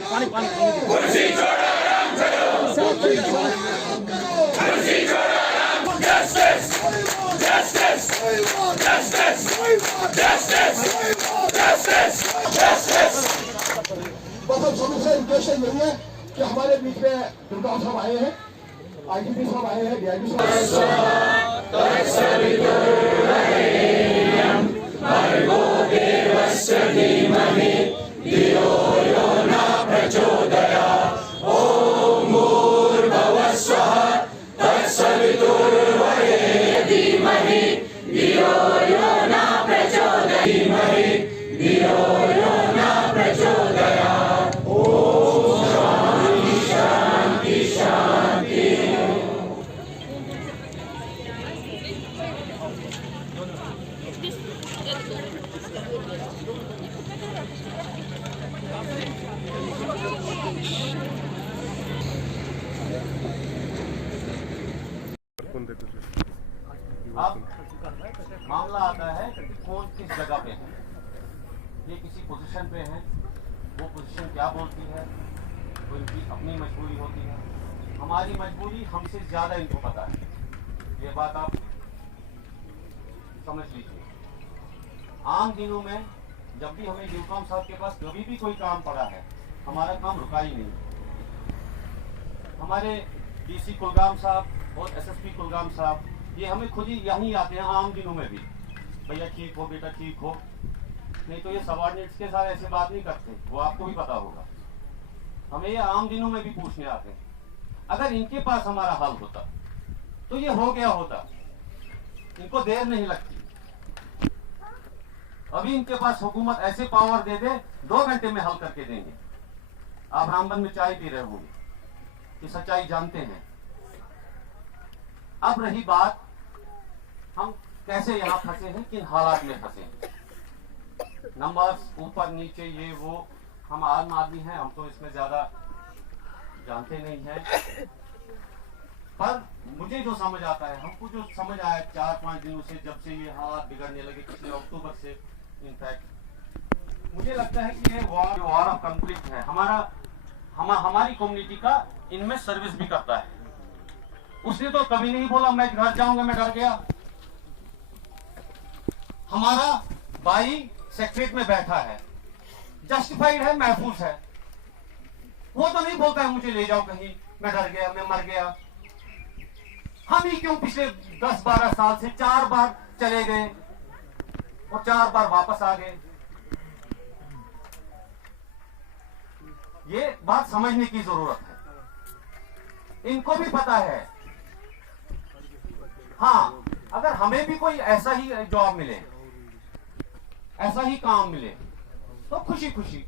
पानी पानी कुर्सी छोड़ो राम चलो कुर्सी छोड़ो Ram justice justice justice justice justice justice. मतलब समस्या उद्देश्य यही है कि हमारे बीच में दुर्गा साहब आए हैं, आईजीपी साहब आए हैं, डीआईजी साहब अब मामला आता है कि कौन किस जगह पे है, ये किसी पोजीशन पे है, वो पोजीशन क्या बोलती है, वो इनकी अपनी मजबूरी होती है, हमारी मजबूरी हमसे ज़्यादा इनको पता है। ये बात आप समझ लीजिए। आम दिनों में जब भी हमें यूकाम साहब के पास कभी भी कोई काम पड़ा है, हमारा काम रुका ही नहीं। हमारे डीसी कुलगाम साहब और एसएसपी कुलगाम साहब ये हमें खुद ही यहीं आते हैं आम दिनों में भी, भैया ठीक हो, बेटा ठीक हो। नहीं तो ये सबॉर्डिनेट्स के साथ ऐसे बात नहीं करते, वो आपको भी पता होगा। हमें ये आम दिनों में भी पूछने आते हैं। अगर इनके पास हमारा हल होता तो ये हो गया होता, इनको देर नहीं लगती। अभी इनके पास हुकूमत ऐसे पावर दे दे, 2 घंटे में हल करके देंगे। आप रामबन में चाय पी रहे होंगे, ये सच्चाई जानते हैं। अब रही बात, हम कैसे यहाँ फंसे हैं, किन हालात में फंसे हैं। नंबर्स ऊपर नीचे ये वो, हम आम आदमी हैं, हम तो इसमें ज्यादा जानते नहीं हैं। पर मुझे जो समझ आता है, हमको जो समझ आया 4-5 दिनों से, जब से ये हालात बिगड़ने लगे, पिछले अक्टूबर से इनफैक्ट, मुझे लगता है कि ये वॉर ऑफ कॉन्फ्लिक्ट है। हमारी कम्युनिटी का इनमें सर्विस भी करता है। उसने तो कभी नहीं बोला मैं घर जाऊंगा, मैं डर गया। हमारा भाई सेक्रेटरीट में बैठा है, जस्टिफाइड है, महफूज है। वो तो नहीं बोलता है मुझे ले जाओ कहीं, मैं डर गया, मैं मर गया। हम ही क्यों पिछले 10-12 साल से 4 बार चले गए और 4 बार वापस आ गए। ये बात समझने की जरूरत है। इनको भी पता है। हाँ, अगर हमें भी कोई ऐसा ही जॉब मिले, ऐसा ही काम मिले, तो खुशी खुशी।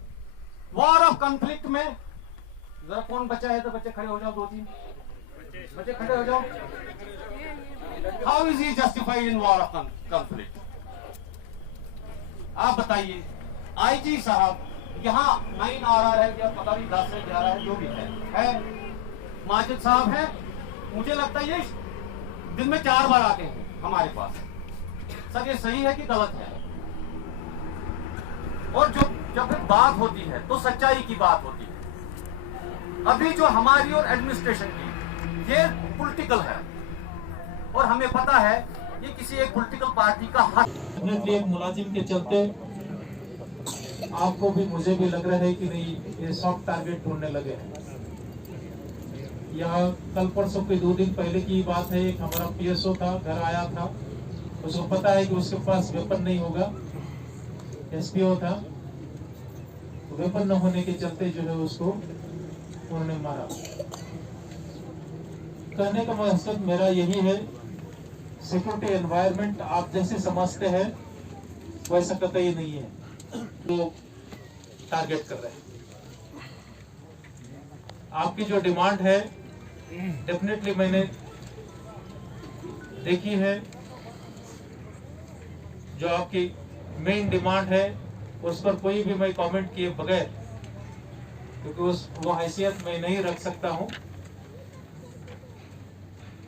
वॉर ऑफ कॉन्फ्लिक्ट में जरा कौन बचा है तो बच्चे खड़े हो जाओ, 2-3 बच्चे खड़े हो जाओ। How is he justified in war of conflict? आप बताइए। आईजी साहब यहाँ 9 RR है या पता नहीं 10 है 11 है, जो भी है। माजिद साहब है, मुझे लगता है ये दिन में 4 बार आते हैं हमारे पास। सर ये सही है कि गलत है? और जब फिर बात होती है तो सच्चाई की बात होती है। अभी जो हमारी और एडमिनिस्ट्रेशन की ये पॉलिटिकल है, और हमें पता है ये किसी एक पॉलिटिकल पार्टी का हक। एक मुलाजिम के चलते आपको भी मुझे भी लग रहा है कि नहीं, ये सॉफ्ट टारगेट ढूंढने लगे हैं। यहाँ कल परसों के 2 दिन पहले की बात है, एक हमारा PSO था, घर आया था, उसको पता है कि उसके पास वेपन नहीं होगा। SPO था, तो वेपन न होने के चलते जो है उसको उन्होंने मारा। कहने का मकसद मेरा यही है, सिक्योरिटी एनवायरनमेंट आप जैसे समझते हैं वैसा कतई नहीं है। तो टारगेट कर रहे हैं। आपकी जो डिमांड है डेफिनेटली मैंने देखी है। जो आपकी मेन डिमांड है उस पर कोई भी मैं कमेंट किए बगैर, क्योंकि वो हैसियत मैं नहीं रख सकता हूं,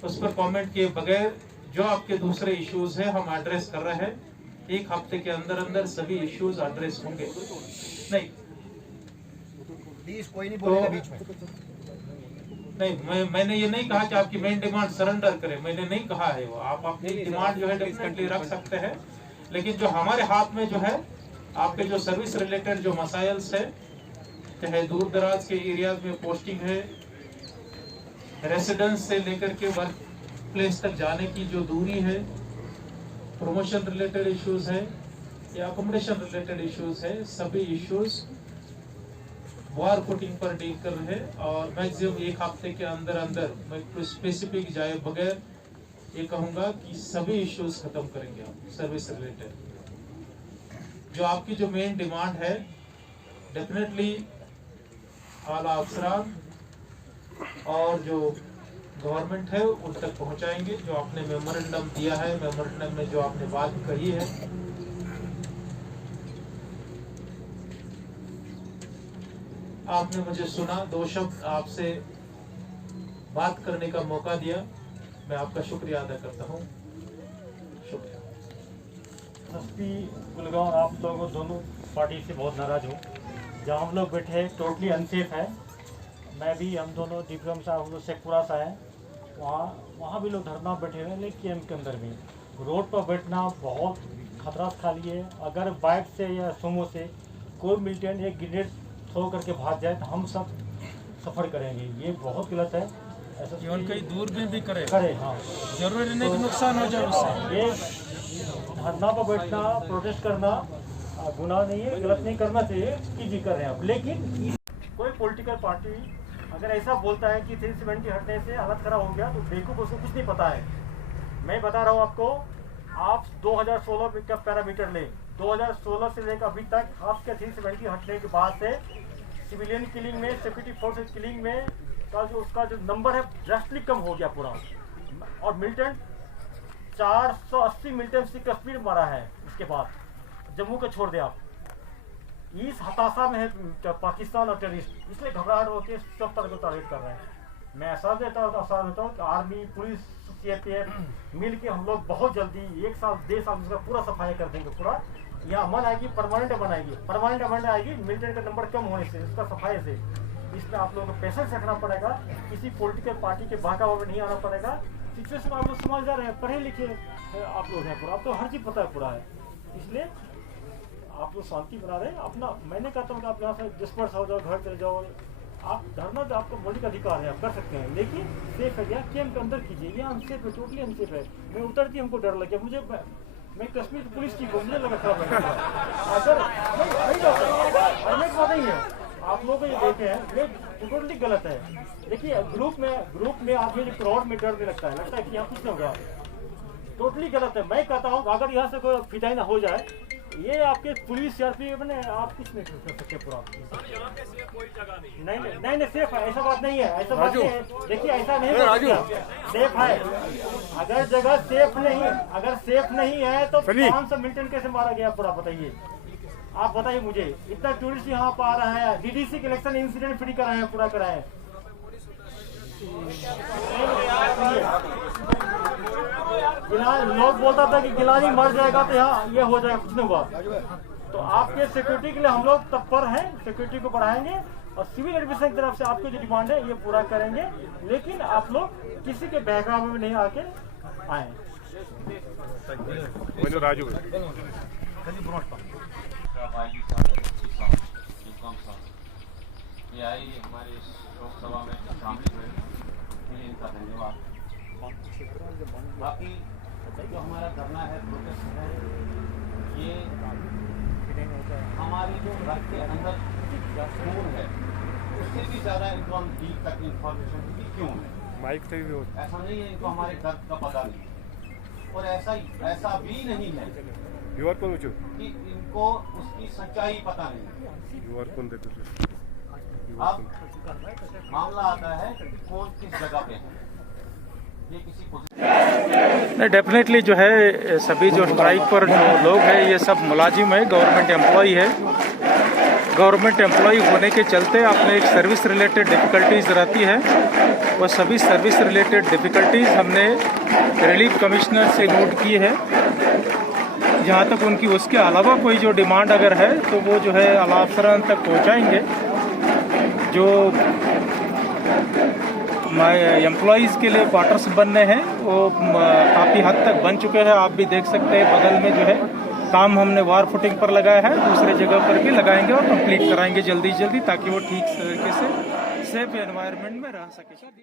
उस पर कमेंट किए बगैर जो आपके दूसरे इश्यूज है हम एड्रेस कर रहे हैं। 1 हफ्ते के अंदर अंदर सभी इश्यूज एड्रेस होंगे। नहीं, प्लीज कोई नहीं बोलेगा बीच में। नहीं, मैंने ये नहीं कहा कि आपकी मेन डिमांड सरेंडर करें, मैंने नहीं कहा है वो। आप अपनी डिमांड जो है डेफिनेटली रख सकते हैं, लेकिन जो हमारे हाथ में जो है आपके जो सर्विस रिलेटेड जो मसाइल्स है, चाहे दूर दराज के एरियाज में पोस्टिंग है, रेसिडेंस से लेकर के वर्क प्लेस तक जाने की जो दूरी है, प्रमोशन रिलेटेड इश्यूज है या अकोमोडेशन रिलेटेड इश्यूज है, सभी इश्यूज वार फुटिंग पर डील कर रहे हैं और मैक्सिमम एक हफ्ते के अंदर अंदर मैं कोई स्पेसिफिक जाए बगैर ये कहूँगा कि सभी इश्यूज खत्म करेंगे आप सर्विस रिलेटेड। जो आपकी जो मेन डिमांड है डेफिनेटली आला अफसरान और जो गवर्नमेंट है उन तक पहुंचाएंगे। जो आपने मेमोरेंडम दिया है, मेमोरेंडम में जो आपने बात कही है, आपने मुझे सुना, 2 शब्द आपसे बात करने का मौका दिया, मैं आपका शुक्रिया अदा करता हूँ। शुक्रिया। एसपी कुलगांव आप लोगों दोनों पार्टी से बहुत नाराज हूँ। जहाँ हम लोग बैठे हैं टोटली अनसेफ है। मैं भी, हम दोनों डिप्लोम साहब हम लोग शेखपुरा से हैं, वहाँ भी लोग धरना बैठे हुए हैं, लेकिन कैंप के अंदर भी रोड पर बैठना बहुत खतरा खाली है। अगर बाइक से या सोमो से कोई मिलिटेंट एक ग्रेनेड थ्रो करके भाग जाए तो हम सब सफ़र करेंगे, ये बहुत गलत है। ऐसा केवल कहीं दूर में भी करे हाँ, जरूरी नहीं कि नुकसान हो जाए उससे। ये धरना पर बैठना, प्रोटेस्ट करना गुनाह नहीं है, गलत नहीं करना चाहिए, कीजिए कर रहे हैं आप। लेकिन कोई पॉलिटिकल पार्टी अगर ऐसा बोलता है कि 370 हटने से हालत खराब हो गया तो बेवकूफ़, उसको कुछ नहीं पता है। मैं बता रहा हूँ आपको, आप 2016 का पैरामीटर लें, 2016 से लेकर अभी तक आपके 370 हटने के बाद से सिविलियन किलिंग में, सिक्योरिटी फोर्सेस किलिंग में का जो उसका जो नंबर है ड्रास्टिकली कम हो गया पूरा। और मिलिटेंट 480 मिलिटेंट से कश्मीर मारा है, इसके बाद जम्मू को छोड़ दे आप। इस हताशा में है पाकिस्तान और टेररिस्ट, इसलिए घबराहट होकर सब तरह को टारगेट कर रहे हैं। मैं एहसास देता हूँ कि आर्मी, पुलिस, सीआरपीएफ मिल के हम लोग बहुत जल्दी 1 साल 1.5 साल उसका पूरा सफाई कर देंगे। पूरा यहाँ अमन आएगी, परमानेंट अमन आएगी, परमानेंट अमन आएगी मिलिटेंट का नंबर कम होने से, उसका सफाई से। इसमें आप लोगों को पेशेंस रखना पड़ेगा, किसी पॉलिटिकल पार्टी के बहकावे में नहीं आना पड़ेगा। सिचुएशन आप लोग समझदार हैं, पढ़े लिखे आप लोग हैं, पूरा आपको हर चीज़ पता है पूरा है, इसलिए आप लोग शांति बना रहे हैं अपना। मैंने कहता हूँ कि आप यहाँ से डिस्पर्स हो जाओ, घर चले जाओ, आप धरना तो आपका मौलिक अधिकार है, आप कर सकते हैं, लेकिन सेफ है। यहाँ कैंप के अंदर कीजिए, यहाँ अनसेफ है, टोटली अनसेफ है। मैं उतरती हमको डर लग गया, मैं कश्मीर पुलिस की मुझे लगा खराब अगर नहीं है। आप लोग ये देखे हैं, ये टोटली गलत है। देखिए ग्रुप में आदमी जो क्राउड में डर में लगता है कि यहाँ कुछ नहीं होगा, टोटली गलत है। मैं कहता हूँ अगर यहाँ से कोई फिटाई ना हो जाए, ये आपके पुलिस सीआरपीएफ ने आप कुछ नहीं कर सकते पूरा। नहीं सेफ है, ऐसा बात नहीं है, ऐसा बात नहीं है। देखिए ऐसा नहीं सेफ है। अगर जगह सेफ नहीं है तो 500 मिलिटेंट कैसे मारा गया पूरा, बताइए आप, बताइए मुझे। इतना टूरिस्ट यहाँ पर आ रहा है, डीडीसी के इलेक्शन इंसिडेंट फ्री कराए हैं, पूरा कराए हैं। लोग बोलता था कि गिलानी मर जाएगा तो यहाँ ये हो जाएगा, कुछ नहीं हुआ। तो आपके सिक्योरिटी के लिए हम लोग तत्पर हैं, सिक्योरिटी को बढ़ाएंगे और सिविल एडमिशन की तरफ से आपकी जो डिमांड है ये पूरा करेंगे, लेकिन आप लोग किसी के बहकावे में नहीं आके आए। राजू ये आई हमारे लोकसभा में शामिल हुए, इनका धन्यवाद। बाकी जो हमारा धरना है, प्रोटेस्ट है, ये हमारी जो रक्त के अंदर खून है उससे भी ज़्यादा इनको हम डीप तक इंफॉर्मेशन की क्यों है। माइक से भी ऐसा नहीं है इनको हमारे दर्द का पता नहीं, और ऐसा भी नहीं है कि इनको उसकी सच्चाई पता नहीं। अब मामला आता है कि कौन किस जगह पे है, ये किसी को डेफिनेटली जो है सभी जो स्ट्राइक पर जो लोग हैं ये सब मुलाजिम है, गवर्नमेंट एम्प्लॉई है। गवर्नमेंट एम्प्लॉई होने के चलते अपने एक सर्विस रिलेटेड डिफ़िकल्टीज़ रहती है, वो सभी सर्विस रिलेटेड डिफ़िकल्टीज़ हमने रिलीफ कमिश्नर से नोट की है। जहाँ तक उनकी उसके अलावा कोई जो डिमांड अगर है तो वो जो है आला अफसरान तक पहुँचाएंगे। जो एम्प्लॉयज़ के लिए क्वार्टर्स बनने हैं वो काफ़ी हद तक बन चुके हैं। आप भी देख सकते हैं बगल में जो है काम हमने वार फुटिंग पर लगाया है, दूसरे जगह पर भी लगाएंगे और कंप्लीट कराएंगे जल्दी ताकि वो ठीक तरीके से सेफ एनवायरनमेंट में रह सके।